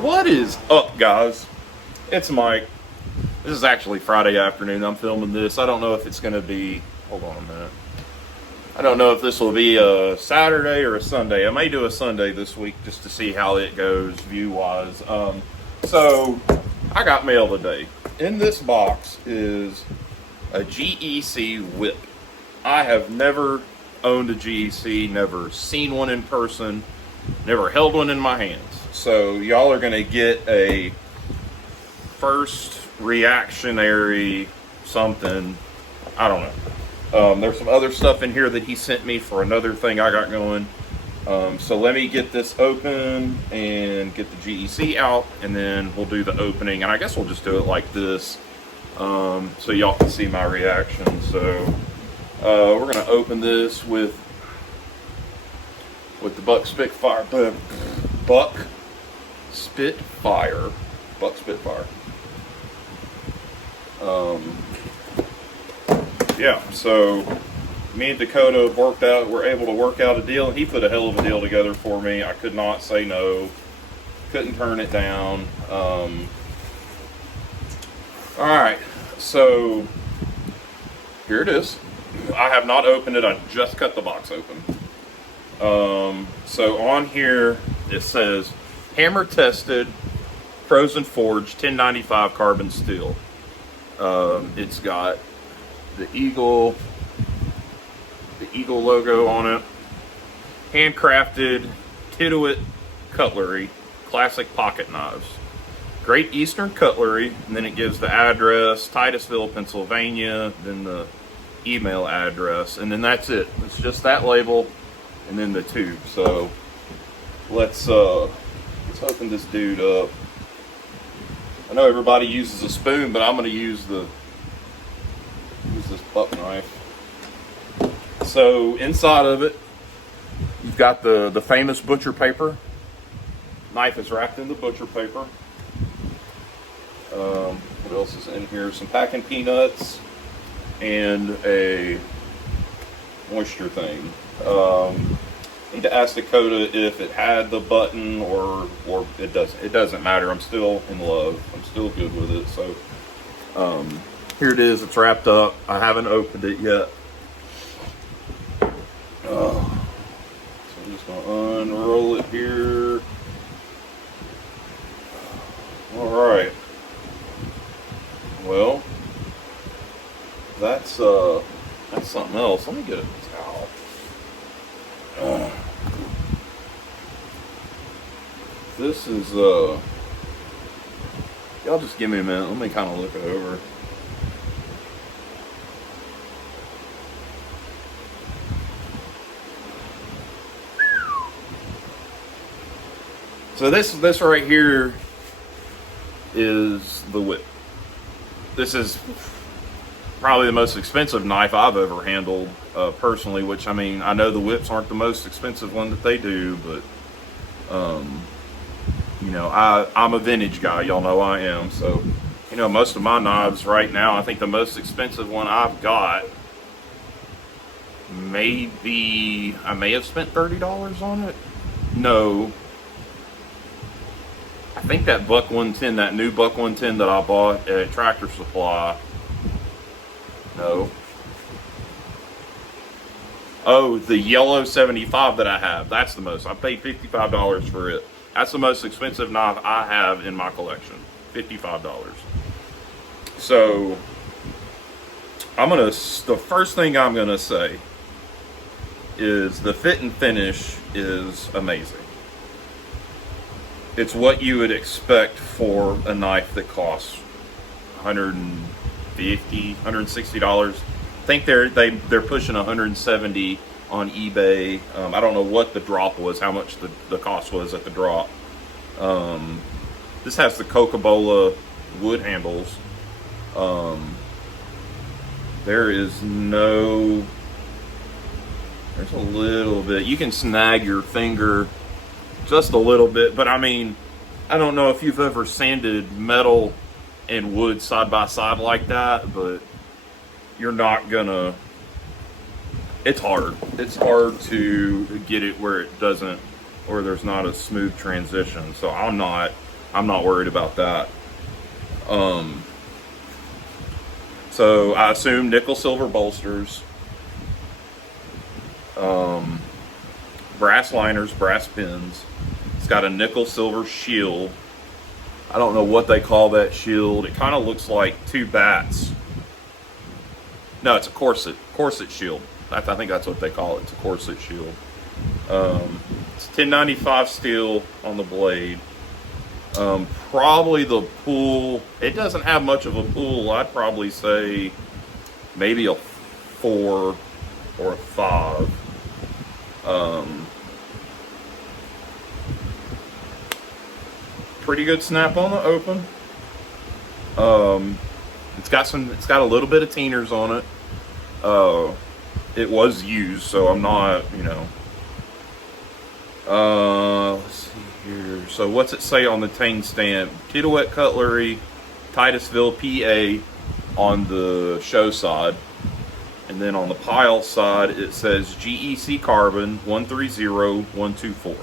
What is up, guys? It's Mike. This is actually Friday afternoon. I'm filming this. I don't know if it's going to be... Hold on a minute. I don't know if this will be a Saturday or a Sunday. I may do a Sunday this week just to see how it goes view-wise. So, I got mail today. In this box is a GEC Whip. I have never owned a GEC, never seen one in person, never held one in my hands. So y'all are gonna get a first reactionary something. I don't know. There's some other stuff in here that he sent me for another thing I got going. So let me get this open and get the GEC out, and then we'll do the opening. And I guess we'll just do it like this, so y'all can see my reaction. So we're gonna open this with the Buck Spitfire. Buck Spitfire. Yeah, so me and Dakota we're able to work out a deal, and he put a hell of a deal together for me. I could not say no, couldn't turn it down. All right, so here it is. I have not opened it, I just cut the box open. So on here it says hammer tested, frozen forged, 1095 carbon steel. It's got the eagle logo on it. Handcrafted Tituate cutlery, classic pocket knives. Great Eastern cutlery, and then it gives the address, Titusville, Pennsylvania, then the email address, and then that's it. It's just that label and then the tube. So let's open this dude up. I know everybody uses a spoon, but I'm going to use this buck knife. So inside of it, you've got the famous butcher paper. Knife is wrapped in the butcher paper. What else is in here? Some packing peanuts and a moisture thing. Need to ask Dakota if it had the button or it doesn't. It doesn't matter. I'm still in love. I'm still good with it. So here it is. It's wrapped up. I haven't opened it yet. So I'm just gonna unroll it here. All right. Well, that's something else. Let me get a towel. This is y'all just give me a minute. Let me kind of look it over. So this right here is the Whip. This is probably the most expensive knife I've ever handled, personally, which, I mean, I know the Whips aren't the most expensive one that they do, but, you know, I'm a vintage guy. Y'all know I am. So, you know, most of my knives right now, I think the most expensive one I've got, maybe, I may have spent $30 on it. No. I think that Buck 110, that new Buck 110 that I bought at Tractor Supply. No. Oh, the yellow 75 that I have. That's the most. I paid $55 for it. That's the most expensive knife I have in my collection. $55. So, the first thing I'm gonna say is the fit and finish is amazing. It's what you would expect for a knife that costs $150, $160. I think they're pushing $170 on eBay. I don't know what the drop was, how much the cost was at the drop. This has the Coca-Cola wood handles. There's a little bit. You can snag your finger just a little bit, but I mean, I don't know if you've ever sanded metal and wood side by side like that, but you're not gonna, it's hard to get it where it doesn't, or there's not a smooth transition. So I'm not I'm not worried about that. So I assume nickel silver bolsters, brass liners, brass pins. It's got a nickel silver shield. I don't know what they call that shield. It kind of looks like two bats. No, it's a corset shield. I think that's what they call it. It's a corset shield. It's 1095 steel on the blade. Probably the pull, it doesn't have much of a pull. I'd probably say maybe a 4 or a 5. Pretty good snap on the open. It's got a little bit of Teeners on it. It was used, so I'm not, let's see here. So what's it say on the Tang stamp? Kitowet Cutlery, Titusville, PA on the show side. And then on the pile side, it says GEC Carbon 130124.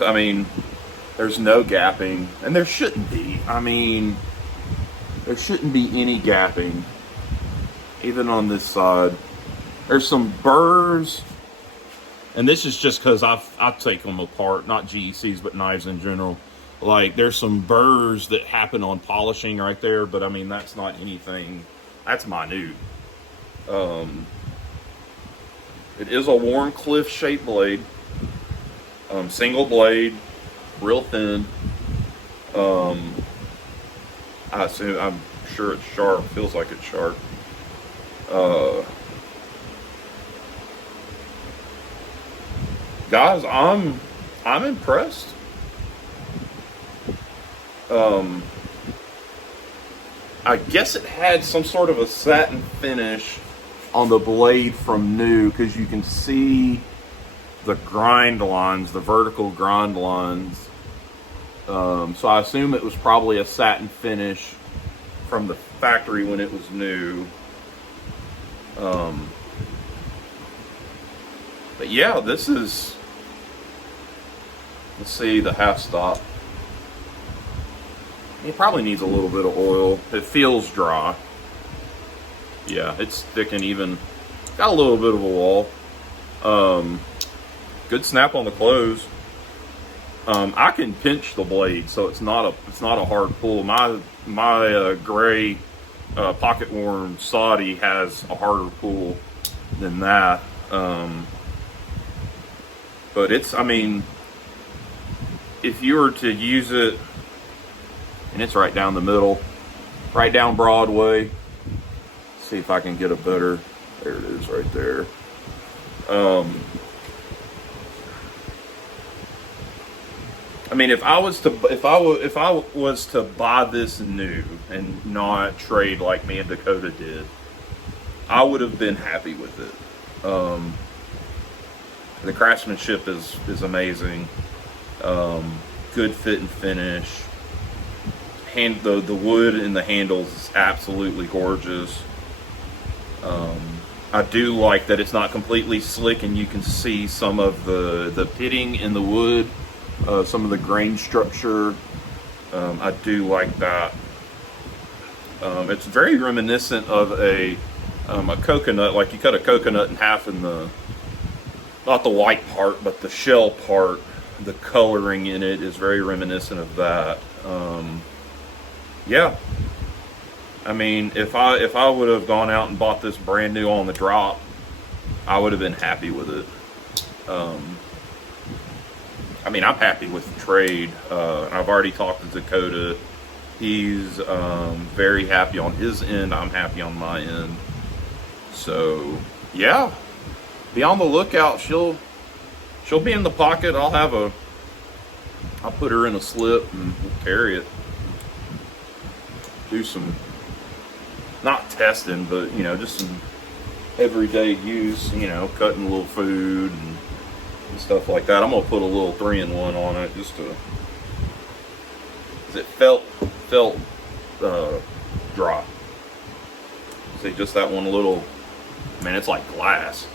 I mean, there's no gapping, and there shouldn't be. I mean, there shouldn't be any gapping, even on this side. There's some burrs, and this is just because I take them apart, not GECs, but knives in general. Like, there's some burrs that happen on polishing right there, but I mean, that's not anything, that's minute. It is a Warncliffe shaped blade. Single blade, real thin. I'm sure it's sharp. Feels like it's sharp. Guys, I'm impressed. I guess it had some sort of a satin finish on the blade from new, because you can see the grind lines, the vertical grind lines. So I assume it was probably a satin finish from the factory when it was new. But yeah, this is, let's see the half stop. It probably needs a little bit of oil. It feels dry. Yeah, it's thick and even. Got a little bit of a wall. Good snap on the close. I can pinch the blade, so it's not a hard pull. My gray pocket worn Saudi has a harder pull than that. But it's, I mean, if you were to use it, and it's right down the middle, right down Broadway. Let's see if I can get a better. There it is, right there. I mean, if I was to buy this new and not trade like me and Dakota did, I would have been happy with it. The craftsmanship is amazing. Good fit and finish. The wood in the handles is absolutely gorgeous. I do like that it's not completely slick, and you can see some of the pitting in the wood, some of the grain structure. I do like that. It's very reminiscent of a coconut, like you cut a coconut in half, and not the white part, but the shell part, the coloring in it is very reminiscent of that. Yeah, I mean, if I would have gone out and bought this brand new on the drop, I would have been happy with it. I mean, I'm happy with the trade. I've already talked to Dakota. He's very happy on his end. I'm happy on my end. So yeah, be on the lookout. She'll be in the pocket. I'll put her in a slip and we'll carry it. Do some, not testing, but just some everyday use, cutting a little food and stuff like that. I'm gonna put a little 3-in-1 on it just to, cause it felt dry. See, just that one little, man, it's like glass.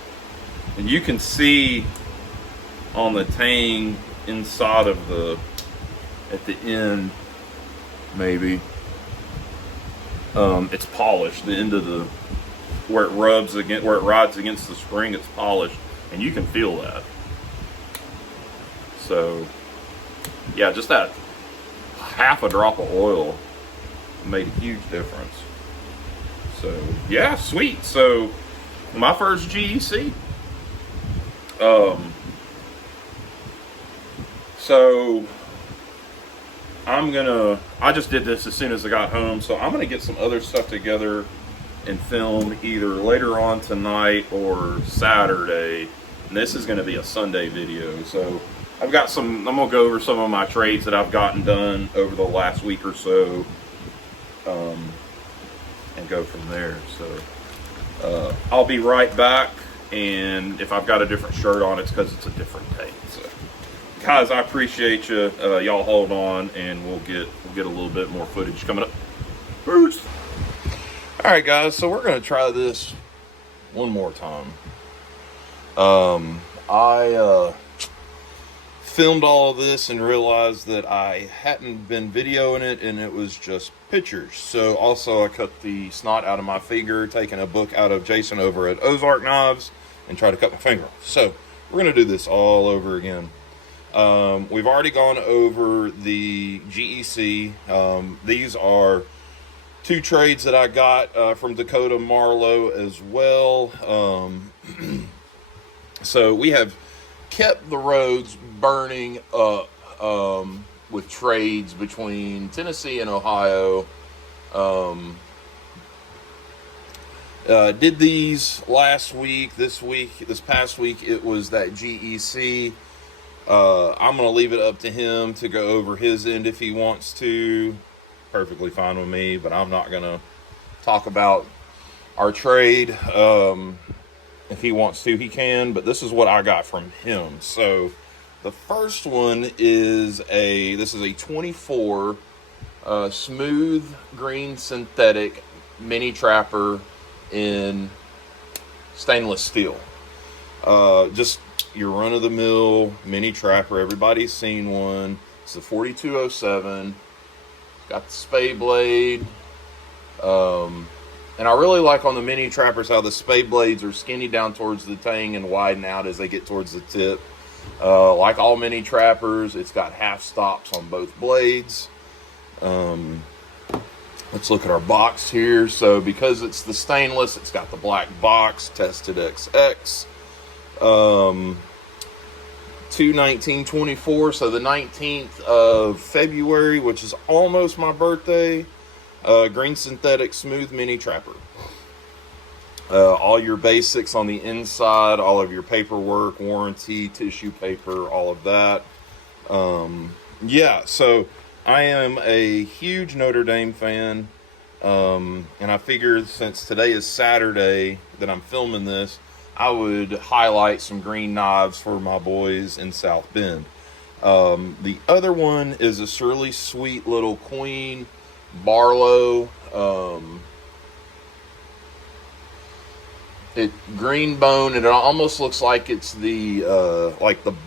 And you can see on the tang inside of at the end, maybe, it's polished. The end of where it rides against the spring, it's polished, and you can feel that. So, yeah, just that half a drop of oil made a huge difference. So, yeah, sweet. So, my first GEC. So, I just did this as soon as I got home, so I'm gonna get some other stuff together and film either later on tonight or Saturday. And this is gonna be a Sunday video. So, I'm gonna go over some of my trades that I've gotten done over the last week or so, and go from there. So, I'll be right back. And if I've got a different shirt on, it's because it's a different day. So, guys, I appreciate you. Y'all hold on, and we'll get a little bit more footage coming up. Peace. All right, guys. So we're gonna try this one more time. I filmed all of this and realized that I hadn't been videoing it, and it was just pictures. So also I cut the snot out of my finger, taking a book out of Jason over at Ozark Knives, and try to cut my finger off. So we're going to do this all over again. We've already gone over the GEC. These are two trades that I got from Dakota Marlowe as well. So we have kept the roads burning up with trades between Tennessee and Ohio. Did these last week, this past week, it was that GEC. I'm going to leave it up to him to go over his end if he wants to. Perfectly fine with me, but I'm not going to talk about our trade. If he wants to, he can, but this is what I got from him. So the first one is this is a 24 smooth green synthetic mini trapper in stainless steel. Just your run-of-the-mill mini trapper. Everybody's seen one. It's a 4207. Got the spade blade. And I really like on the mini trappers how the spade blades are skinny down towards the tang and widen out as they get towards the tip. Like all mini trappers, it's got half stops on both blades. Let's look at our box here. So because it's the stainless, it's got the black box, tested XX. 2/19/24, so the 19th of February, which is almost my birthday. Green synthetic smooth mini trapper. All your basics on the inside, all of your paperwork, warranty, tissue paper, all of that. Yeah, so I am a huge Notre Dame fan, and I figured since today is Saturday that I'm filming this, I would highlight some green knives for my boys in South Bend. The other one is a surly sweet little Queen Barlow. It green bone, and it almost looks like it's the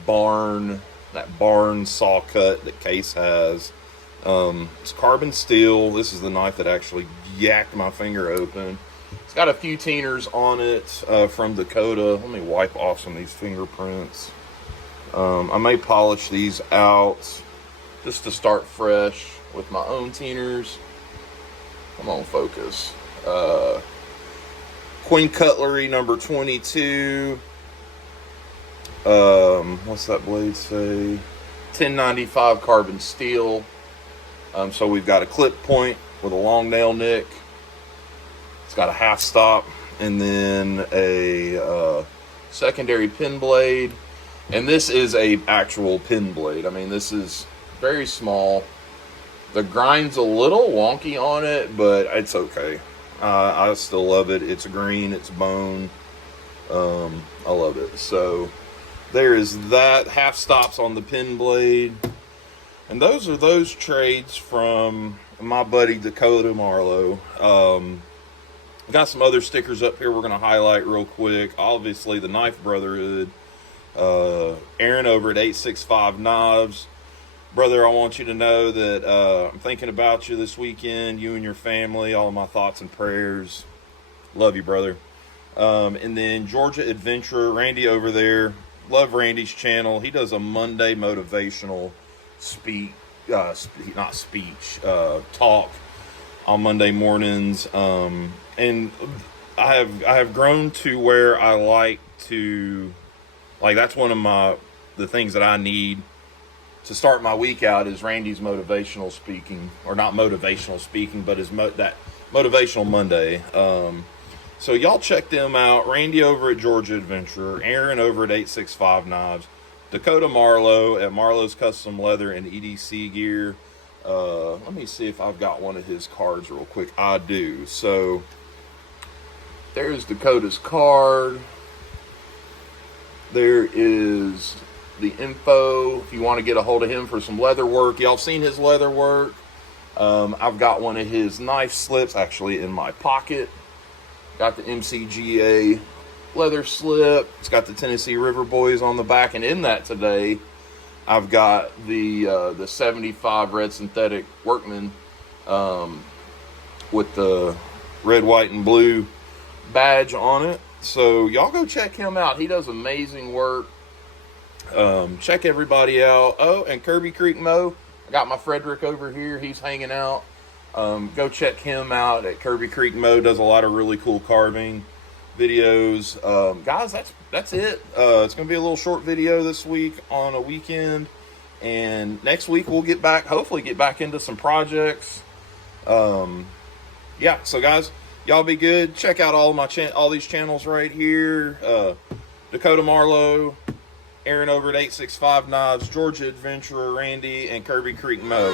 barn, that barn saw cut that Case has. It's carbon steel. This is the knife that actually yacked my finger open. It's got a few teeners on it from Dakota. Let me wipe off some of these fingerprints. I may polish these out just to start fresh with my own teeners. Come on, focus. Queen Cutlery number 22. What's that blade say? 1095 carbon steel. So we've got a clip point with a long nail nick. It's got a half stop, and then a secondary pin blade. And this is a actual pin blade. I mean, this is very small. The grind's a little wonky on it, but it's okay. I still love it. It's green, it's bone. I love it. So there is that. Half stops on the pin blade. And those are those trades from my buddy Dakota Marlowe. Got some other stickers up here we're going to highlight real quick. Obviously, the Knife Brotherhood. Aaron over at 865 Knives. Brother, I want you to know that I'm thinking about you this weekend, you and your family, all of my thoughts and prayers. Love you, brother. And then Georgia Adventurer, Randy over there. Love Randy's channel. He does a Monday motivational talk on Monday mornings. And I have grown to where I like to, that's one of the things that I need to start my week out is Randy's motivational speaking, or not motivational speaking, but that motivational Monday. So y'all check them out. Randy over at Georgia Adventurer, Aaron over at 865 Knives, Dakota Marlowe at Marlowe's Custom Leather and EDC Gear. Let me see if I've got one of his cards real quick. I do. So there's Dakota's card. There is the info if you want to get a hold of him for some leather work. Y'all seen his leather work. I've got one of his knife slips actually in my pocket. Got the MCGA leather slip. It's got the Tennessee River Boys on the back, and in that today I've got the 75 red synthetic Workman with the red, white, and blue badge on it. So y'all go check him out. He does amazing work. Check everybody out. Oh, and Kirby Creek Mo. I got my Frederick over here. He's hanging out. Go check him out at Kirby Creek Mo. Does a lot of really cool carving videos. Guys, that's it. It's going to be a little short video this week on a weekend. And next week we'll hopefully get back into some projects. Yeah, so guys, y'all be good. Check out all these channels right here. Dakota Marlowe, Aaron over at 865 Knives, Georgia Adventurer, Randy, and Kirby Creek Mo.